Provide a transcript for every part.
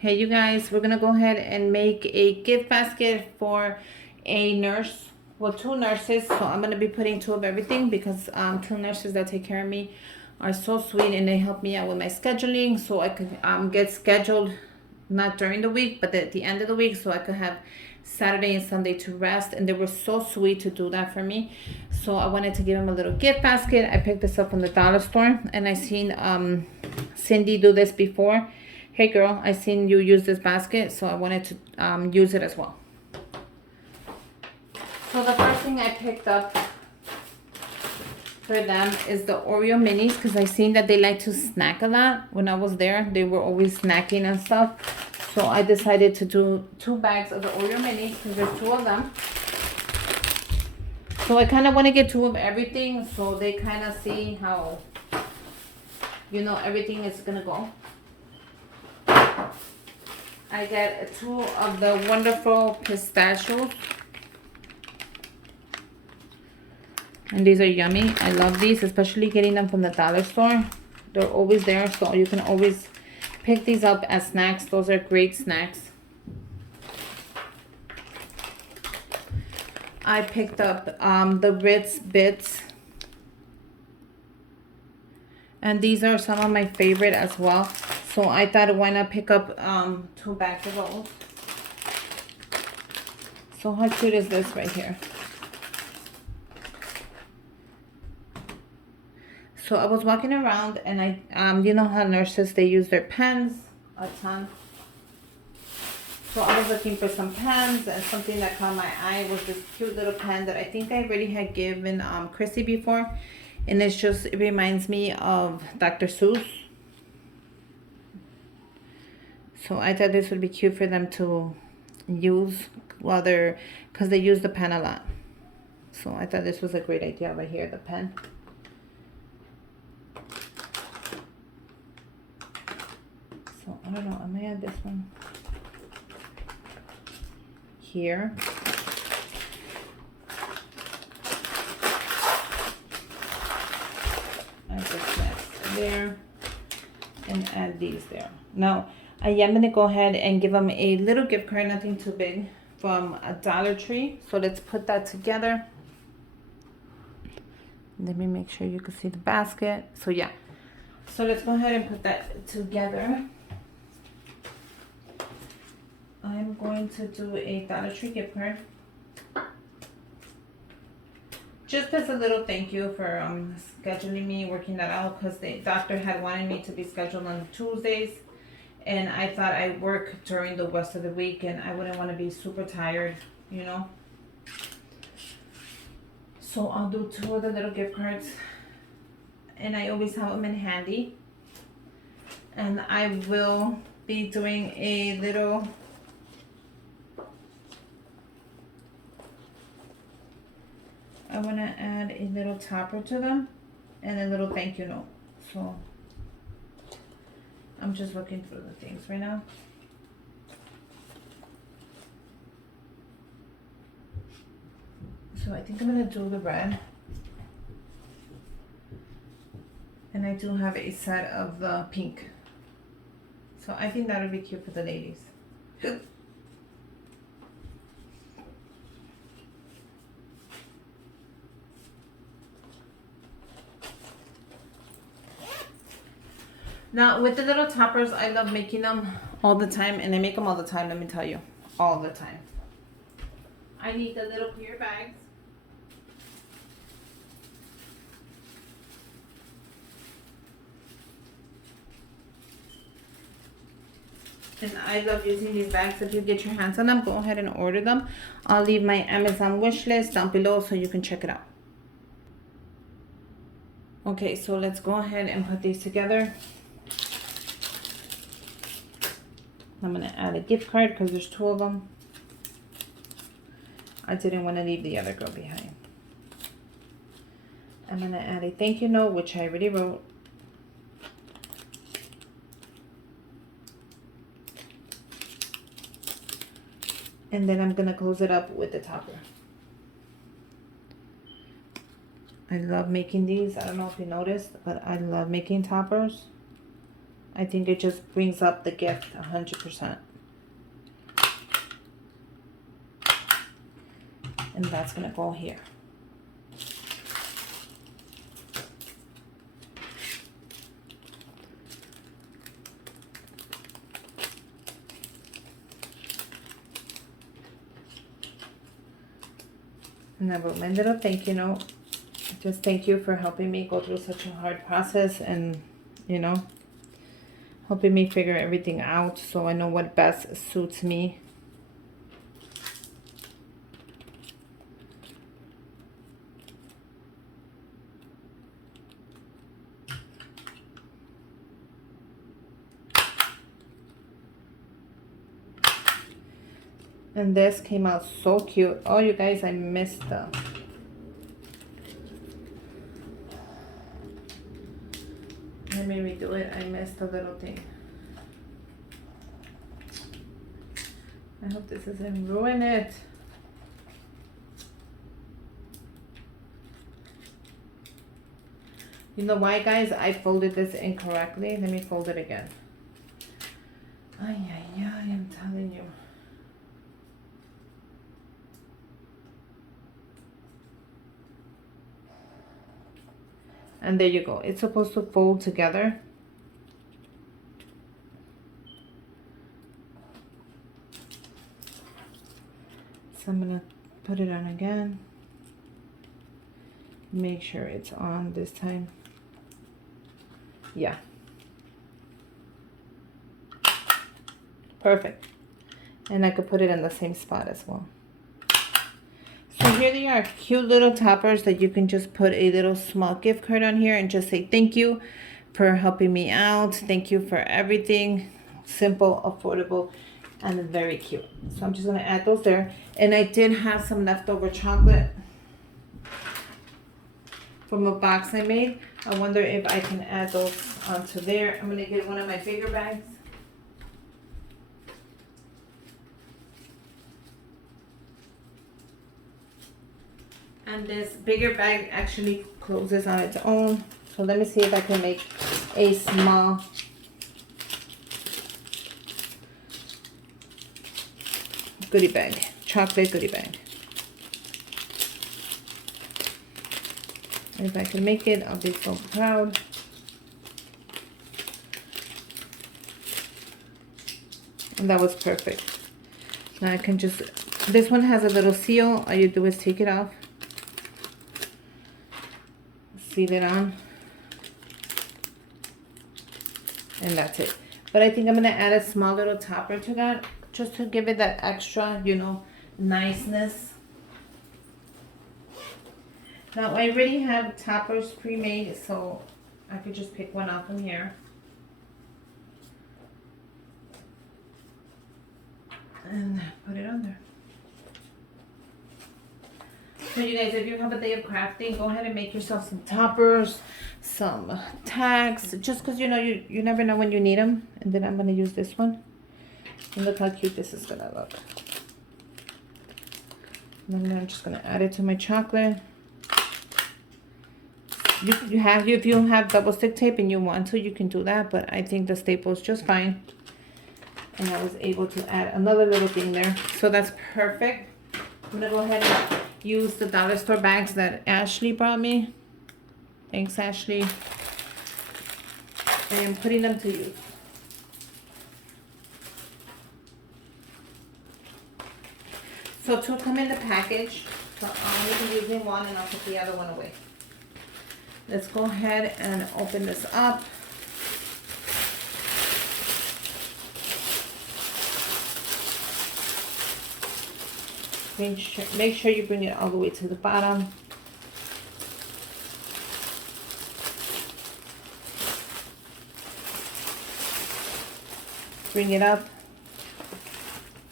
Hey you guys, we're gonna go ahead and make a gift basket for a nurse, well, two nurses. So I'm gonna be putting two of everything because two nurses that take care of me are so sweet and they help me out with my scheduling, so I could get scheduled not during the week but at the end of the week, so I could have Saturday and Sunday to rest. And they were so sweet to do that for me, so I wanted to give them a little gift basket. I picked this up from the dollar store, and I seen Cindy do this before. Hey girl, I seen you use this basket, so I wanted to use it as well. So the first thing I picked up for them is the Oreo minis, because I seen that they like to snack a lot. When I was there, they were always snacking and stuff. So I decided to do 2 bags of the Oreo minis because there's 2 of them. So I kind of want to get 2 of everything so they kind of see how, you know, everything is going to go. I get 2 of the wonderful pistachios. And these are yummy. I love these, especially getting them from the dollar store. They're always there, so you can always pick these up as snacks. Those are great snacks. I picked up the Ritz Bits. And these are some of my favorite as well. So I thought, why not pick up 2 bags of those. So how cute is this right here? So I was walking around and I, you know how nurses, they use their pens a ton. So I was looking for some pens, and something that caught my eye was this cute little pen that I think I already had given Chrissy before. And it's just, it reminds me of Dr. Seuss. So I thought this would be cute for them to use while they're, because they use the pen a lot. So I thought this was a great idea right here, the pen. So I don't know, I may add this one here. I just next there and add these there. Now I am going to go ahead and give them a little gift card, nothing too big, from a Dollar Tree. So let's put that together. Let me make sure you can see the basket. So yeah, so let's go ahead and put that together. I'm going to do a Dollar Tree gift card, just as a little thank you for scheduling me, working that out, because the doctor had wanted me to be scheduled on Tuesdays, and I thought I work during the rest of the week and I wouldn't want to be super tired, you know. So I'll do 2 of the little gift cards, and I always have them in handy. And I will be doing a little I want to add a little topper to them and a little thank you note. So I'm just looking through the things right now. So I think I'm going to do the red. And I do have a set of the pink. So I think that would be cute for the ladies. Now with the little toppers, I love making them all the time, and I make them all the time, let me tell you, all the time. I need the little clear bags. And I love using these bags. If you get your hands on them, go ahead and order them. I'll leave my Amazon wish list down below so you can check it out. Okay, so let's go ahead and put these together. I'm going to add a gift card because there's 2 of them. I didn't want to leave the other girl behind. I'm going to add a thank you note, which I already wrote. And then I'm going to close it up with the topper. I love making these. I don't know if you noticed, but I love making toppers. I think it just brings up the gift 100%. And that's gonna go here. And I wrote my little thank you note. Just thank you for helping me go through such a hard process and, you know, helping me figure everything out so I know what best suits me. And this came out so cute. Oh, you guys, I missed the... Let me redo it. I missed the little thing. I hope this doesn't ruin it. You know why, guys? I folded this incorrectly. Let me fold it again. Ay, ay, ay, I'm telling you. And there you go. It's supposed to fold together. So I'm going to put it on again. Make sure it's on this time. Yeah. Perfect. And I could put it in the same spot as well. So here they are, cute little toppers that you can just put a little small gift card on here and just say thank you for helping me out. Thank you for everything. Simple, affordable, and very cute. So I'm just going to add those there. And I did have some leftover chocolate from a box I made. I wonder if I can add those onto there. I'm going to get one of my bigger bags. And this bigger bag actually closes on its own. So let me see if I can make a small goodie bag, chocolate goodie bag. And if I can make it, I'll be so proud. And that was perfect. Now I can just, this one has a little seal. All you do is take it off. Seal it on, and that's it. But I think I'm gonna add a small little topper to that just to give it that extra, you know, niceness. Now I already have toppers pre-made, so I could just pick one out from here and put it on there. So you guys, if you have a day of crafting, go ahead and make yourself some toppers, some tags, just because you know you never know when you need them. And then I'm going to use this one. And look how cute this is going to look. And then I'm just going to add it to my chocolate. If you have double stick tape and you want to, you can do that, but I think the staple is just fine. And I was able to add another little thing there. So that's perfect. I'm going to go ahead and use the dollar store bags that Ashley brought me. Thanks, Ashley. I am putting them to use. So two come in the package. So I'm only using one and I'll put the other one away. Let's go ahead and open this up. Make sure you bring it all the way to the bottom. Bring it up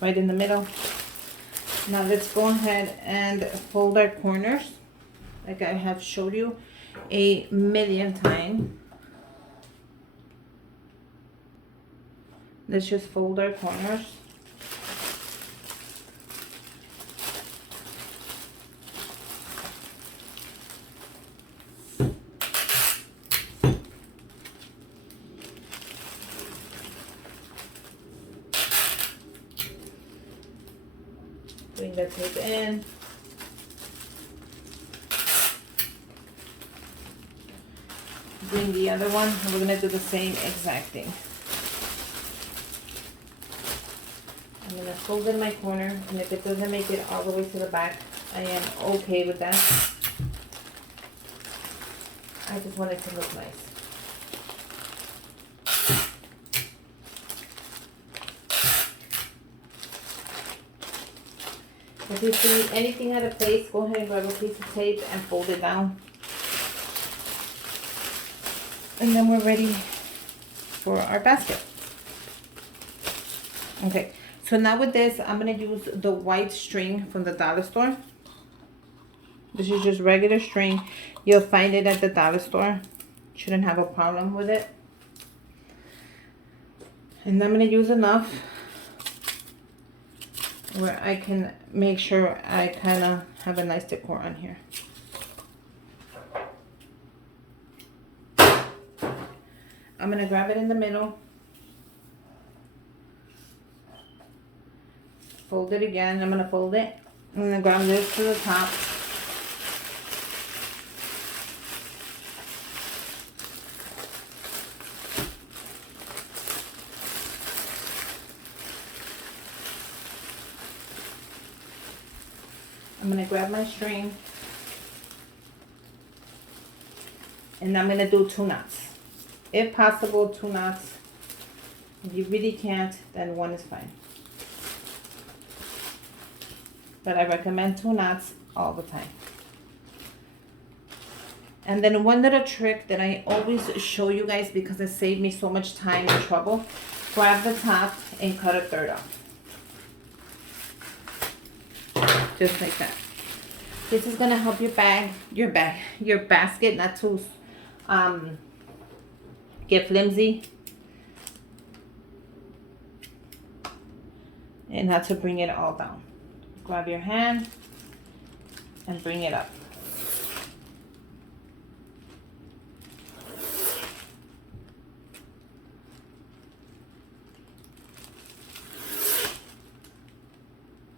right in the middle. Now let's go ahead and fold our corners like I have showed you a million times. Let's just fold our corners. Bring the tape in. Bring the other one. We're going to do the same exact thing. I'm going to fold in my corner, and if it doesn't make it all the way to the back, I am okay with that. I just want it to look nice. If you see anything out of place, go ahead and grab a piece of tape and fold it down. And then we're ready for our basket. Okay, so now with this, I'm going to use the white string from the dollar store. This is just regular string. You'll find it at the dollar store. Shouldn't have a problem with it. And I'm going to use enough where I can make sure I kind of have a nice decor on here. I'm going to grab it in the middle. Fold it again. I'm going to fold it. I'm going to grab this to the top. I'm going to grab my string. And I'm going to do 2 knots. If possible, 2 knots. If you really can't, then 1 is fine. But I recommend 2 knots all the time. And then one little trick that I always show you guys because it saved me so much time and trouble. Grab the top and cut a 1/3 off. Just like that. This is gonna help your basket not to get flimsy and not to bring it all down. Grab your hand and bring it up.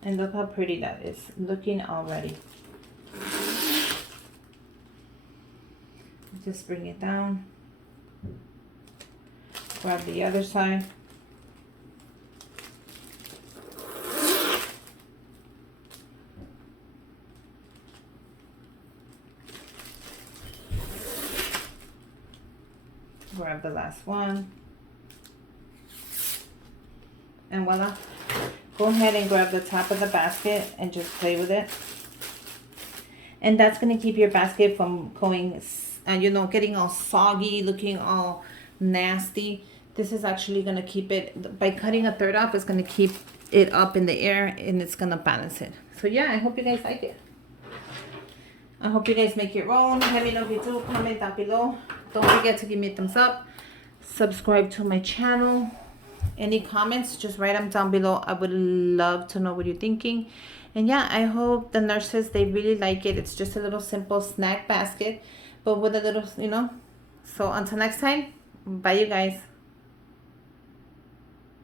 And look how pretty that is looking already. Just bring it down. Grab the other side. Grab the last one. And voila. Go ahead and grab the top of the basket and just play with it. And that's going to keep your basket from going, getting all soggy, looking all nasty. This is actually going to keep it, by cutting a 1/3 off, it's going to keep it up in the air and it's going to balance it. So yeah, I hope you guys like it. I hope you guys make your own. Let me know if you do. Comment down below. Don't forget to give me a thumbs up. Subscribe to my channel. Any comments, just write them down below. I would love to know what you're thinking. And yeah, I hope the nurses, they really like it. It's just a little simple snack basket, but with a little, So until next time, bye you guys.